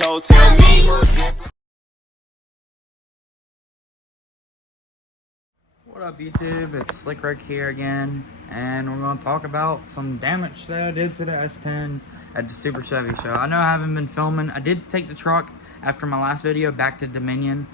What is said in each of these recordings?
cold, tell me. What up YouTube, it's Slick Rick here again, and we're going to talk about some damage that I did to the S10 at the Super Chevy show. I know I haven't been filming. I did take the truck after my last video back to Dominion,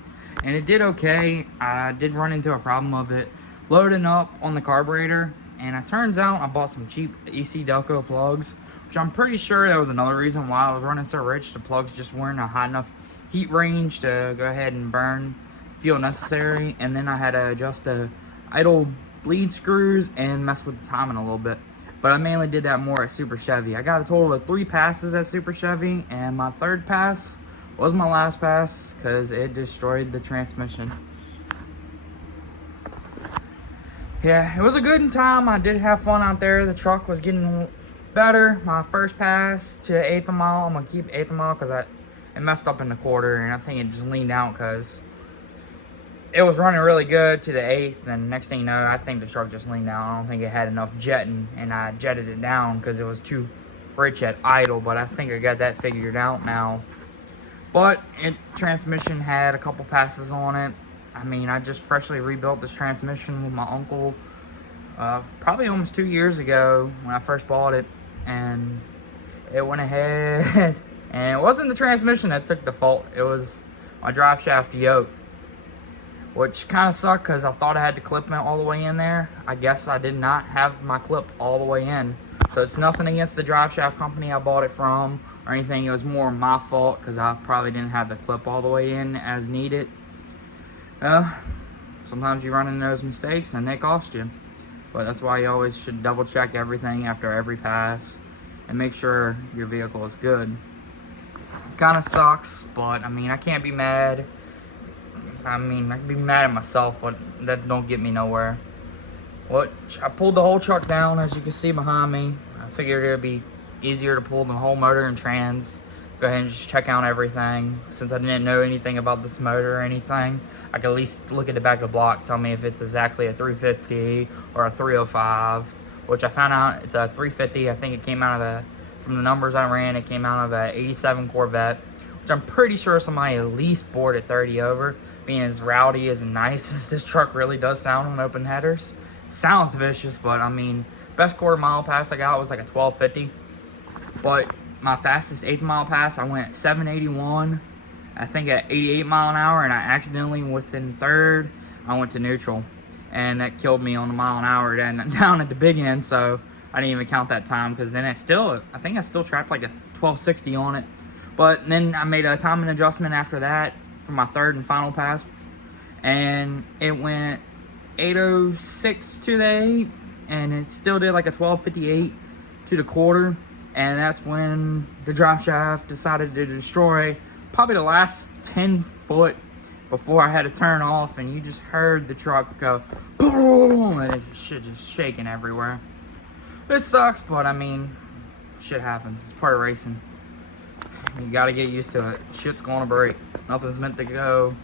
and it did okay. I did run into a problem of it loading up on the carburetor, and it turns out I bought some cheap EC Delco plugs, which I'm pretty sure that was another reason why I was running so rich. The plugs just weren't a high enough heat range to go ahead and burn fuel necessary, and then I had to adjust the idle bleed screws and mess with the timing a little bit. But I mainly did that more at Super Chevy. I got a total of 3 passes at Super Chevy, and my 3rd pass was my last pass because it destroyed the transmission. Yeah, it was a good time. I did have fun out there. The truck was getting better. My first pass to the 1/8 mile, I'm gonna keep 1/8 mile because it messed up in the quarter, and I think it just leaned out because it was running really good to the 1/8, and next thing you know, I think the truck just leaned out. I don't think it had enough jetting, and I jetted it down because it was too rich at idle, but I think I got that figured out now. But transmission had a couple passes on it. I mean, I just freshly rebuilt this transmission with my uncle probably almost 2 years ago when I first bought it, and it went ahead and it wasn't the transmission that took the fault. It was my drive shaft yoke, which kind of sucked because I thought I had the clip all the way in there. I guess I did not have my clip all the way in. So it's nothing against the drive shaft company I bought it from or anything. It was more my fault because I probably didn't have the clip all the way in as needed. Sometimes you run into those mistakes and they cost you. But that's why you always should double check everything after every pass and make sure your vehicle is good. Kind of sucks, but I mean, I can't be mad. I mean, I can be mad at myself, but that don't get me nowhere. I pulled the whole truck down, as you can see behind me. I figured it would be easier to pull the whole motor and trans. Go ahead and just check out everything. Since I didn't know anything about this motor or anything, I could at least look at the back of the block, tell me if it's exactly a 350 or a 305, which I found out it's a 350. I think it came out of from the numbers I ran, it came out of a 87 Corvette, which I'm pretty sure somebody at least bored at 30 over. Being as rowdy as nice as this truck really does sound on open headers. Sounds vicious, but I mean, best quarter mile pass I got was like a 1250. But my fastest 1/8 mile pass, I went 781, I think at 88 mile an hour, and I accidentally, within 3rd, I went to neutral. And that killed me on the mile an hour down at the big end, so I didn't even count that time because then I think I still trapped like a 1260 on it. But then I made a timing adjustment after that for my 3rd and final pass, and it went 806 to the 8, and it still did like a 1258 to the quarter, and that's when the drive shaft decided to destroy probably the last 10 foot before I had to turn off, and you just heard the truck go boom, and it's just shaking everywhere. It sucks, but I mean, shit happens. It's part of racing. You gotta get used to it. Shit's gonna break. Nothing's meant to go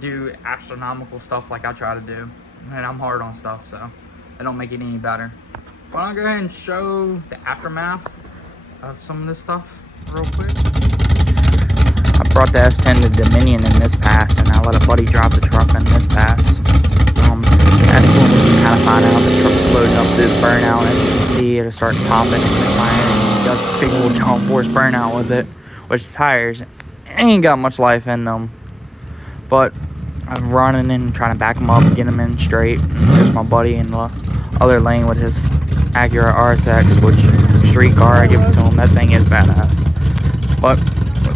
do astronomical stuff like I try to do. And I'm hard on stuff, so it don't make it any better. But I'll go ahead and show the aftermath of some of this stuff real quick. I brought the S10 to Dominion in this pass, and I let a buddy drive the truck in this pass. That's when we can kind of find out the truck is loading up through the burnout. As you can see, it'll start popping and flying. It does a big old jump force burnout with it, which the tires ain't got much life in them. But I'm running in, trying to back them up and get them in straight. And there's my buddy in the other lane with his Acura RSX, which street car, I give it to him. That thing is badass. But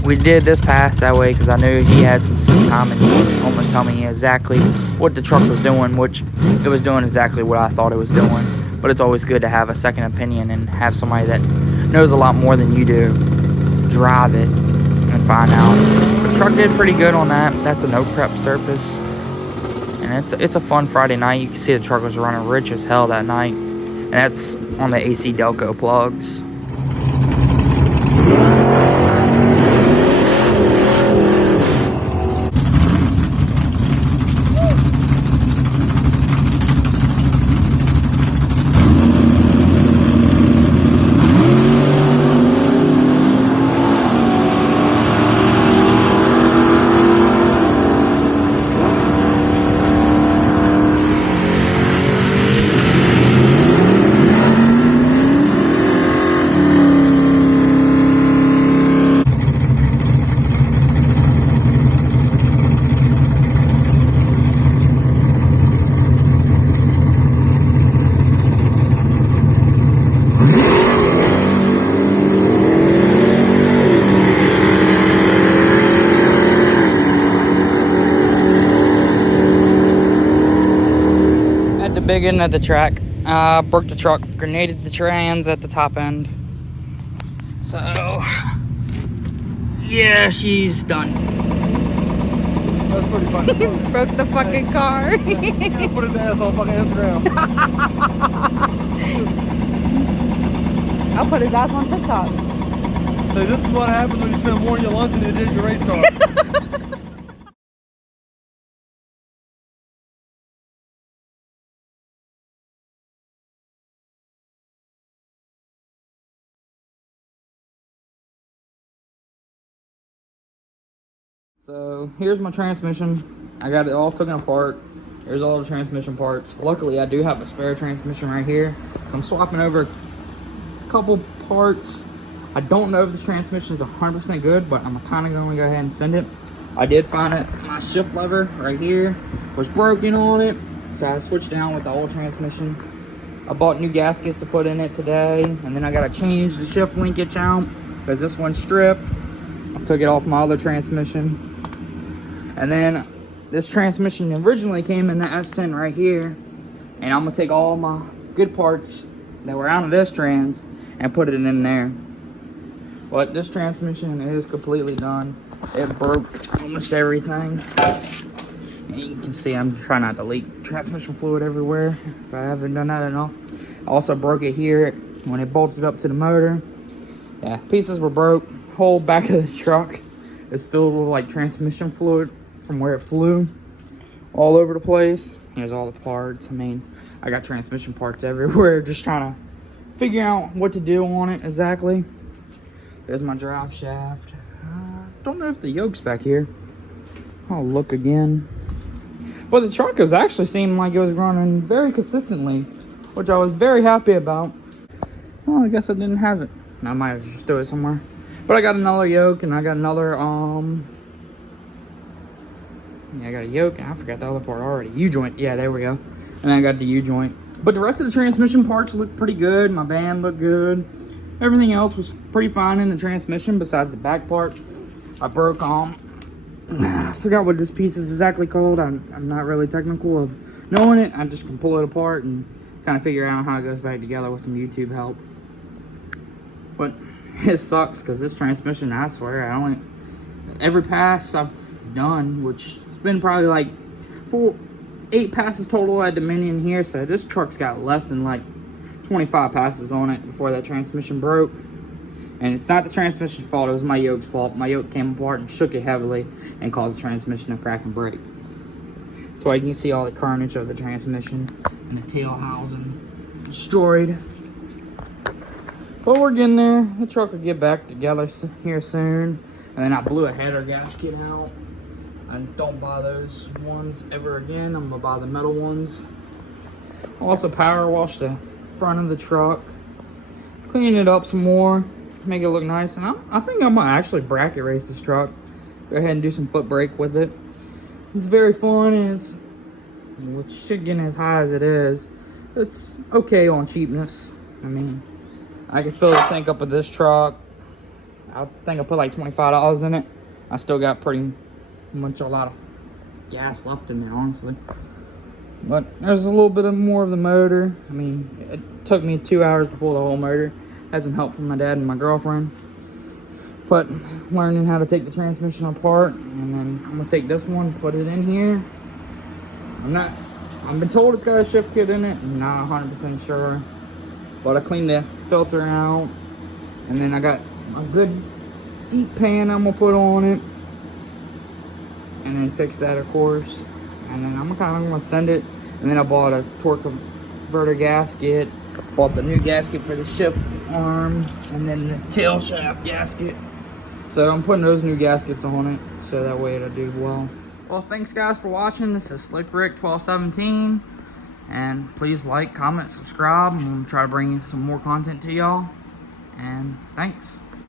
we did this pass that way because I knew he had some sweet time, and he almost told me exactly what the truck was doing, which it was doing exactly what I thought it was doing. But it's always good to have a second opinion and have somebody that knows a lot more than you do drive it and find out. The truck did pretty good on that. That's a no prep surface, and it's a fun Friday night. You can see the truck was running rich as hell that night, and that's on the AC Delco plugs. big end of the track. Broke the truck, grenaded the trans at the top end. So, yeah, she's done. That's pretty funny. Broke the fucking car. Yeah, put his ass on fucking Instagram. I'll put his ass on TikTok. So this is what happens when you spend more on your lunch than you did your race car. So here's my transmission. I got it all taken apart. Here's all the transmission parts. Luckily, I do have a spare transmission right here. So I'm swapping over a couple parts. I don't know if this transmission is 100% good, but I'm kind of going to go ahead and send it. I did find it. My shift lever right here was broken on it, so I switched down with the old transmission. I bought new gaskets to put in it today, and then I got to change the shift linkage out because this one's stripped. I took it off my other transmission. And then this transmission originally came in the S10 right here, and I'm gonna take all my good parts that were out of this trans and put it in there. But this transmission is completely done. It broke almost everything. And you can see I'm trying not to leak transmission fluid everywhere if I haven't done that enough. I also broke it here when it bolted up to the motor. Yeah, pieces were broke. Whole back of the truck is filled with like transmission fluid from where it flew all over the place. Here's all the parts. I mean, I got transmission parts everywhere, just trying to figure out what to do on it exactly. There's my drive shaft. Don't know if the yoke's back here. I'll look again. But the truck was actually seeming like it was running very consistently, which I was very happy about. Oh, I guess I didn't have it. I might have just threw it somewhere. But I got another yoke, and I got another, yeah, I got a yoke, and I forgot the other part already. U-joint, yeah, there we go. And then I got the U-joint. But the rest of the transmission parts looked pretty good. My band looked good. Everything else was pretty fine in the transmission, besides the back part. I broke, I forgot what this piece is exactly called. I'm not really technical of knowing it. I just can pull it apart and kind of figure out how it goes back together with some YouTube help. But it sucks because this transmission, I swear, every pass I've done, which has been probably like 8 passes total at Dominion here, so this truck's got less than like 25 passes on it before that transmission broke. And it's not the transmission's fault, it was my yoke's fault. My yoke came apart and shook it heavily and caused the transmission to crack and break. That's why you can see all the carnage of the transmission and the tail housing destroyed. But we're getting there. The truck will get back together here soon. And then I blew a header gasket out. And don't buy those ones ever again. I'm gonna buy the metal ones. Also power wash the front of the truck. Clean it up some more. Make it look nice. And I think I might actually bracket race this truck. Go ahead and do some foot brake with it. It's very fun, and it's, with shit getting as high as it is, it's okay on cheapness. I mean, I can fill the tank up with this truck. I think I put like $25 in it. I still got pretty much a lot of gas left in there, honestly. But there's a little bit more of the motor. I mean, it took me 2 hours to pull the whole motor. Had some help from my dad and my girlfriend. But learning how to take the transmission apart, and then I'm gonna take this one, put it in here. I've been told it's got a shift kit in it. I'm not 100% sure. But I cleaned the filter out, and then I got a good deep pan I'm gonna put on it, and then fix that, of course. And then I'm kind of gonna send it. And then I bought a torque converter gasket, bought the new gasket for the shift arm, and then the tail shaft gasket. So I'm putting those new gaskets on it, so that way it'll do well. Well, thanks guys for watching. This is Slick Rick 1217. And please like, comment, subscribe, and we'll try to bring some more content to y'all. And thanks.